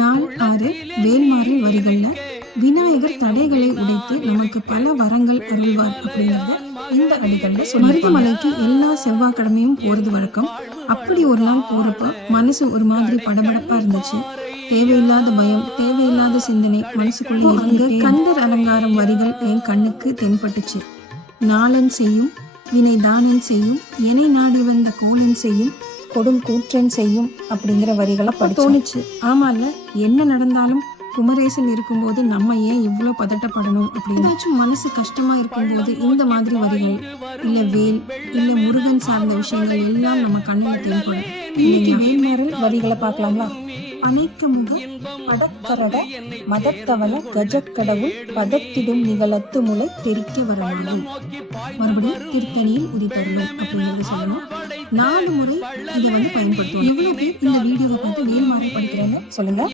நாள் 6 வேல்மாறல் வரிகள்ல விநாயகர் தடைகளை உடைத்து நமக்கு பல வரங்கள் அருள்வார் அப்படிங்கிறது இந்த அடிகள்ல மருதமலைக்கு எல்லா செவ்வாய்க்கிழமையும் போறது வழக்கம். அப்படி ஒரு நாள் போறப்ப மனசு ஒரு மாதிரி படபடப்பா இருந்துச்சு. தேவையில்லாத பயம், தேவையில்லாத சிந்தனை மனசுக்குள்ள அங்க கந்தர் அலங்காரம் வரிகள் என் கண்ணுக்கு தென்பட்டுச்சு. நாளன் செய்யும் வினை தானன் செய்யும், எனை நாடி வந்த கோணன் செய்யும், கொடும் கூற்றன் செய்யும் அப்படிங்கிற வரிகளை தோணுச்சு. ஆமால, என்ன நடந்தாலும் குமரேசன் இருக்கும்போது நம்ம ஏன் இவ்வளோ பதட்டப்படணும் அப்படின்னு ஏதாச்சும் மனசு கஷ்டமா இருக்கும்போது இந்த மாதிரி வரிகள் இல்ல வேல் இல்ல முருகன் சார்ந்த விஷயங்கள் எல்லாம் நம்ம கண்ணில் தென்படும். இன்னைக்கு வேல்மாறல் வரிகளை பார்க்கலாங்களா? அனைத்து முக படக்கரட மதத்தவள கஜக்கடவுள் பதத்திடும் நிகழத்து முளை தெரிக்க வரணும். மறுபடியும் திருத்தணியில் உதித்தருளும் அப்படிங்கிறது சொல்லணும். 4 முறை இதை பயன்படுத்துவோம். எவ்வளவு பேர் இந்த வீடியோவை பார்த்து வேல்மாறல் படிக்கிறேன்னு சொல்லுங்க.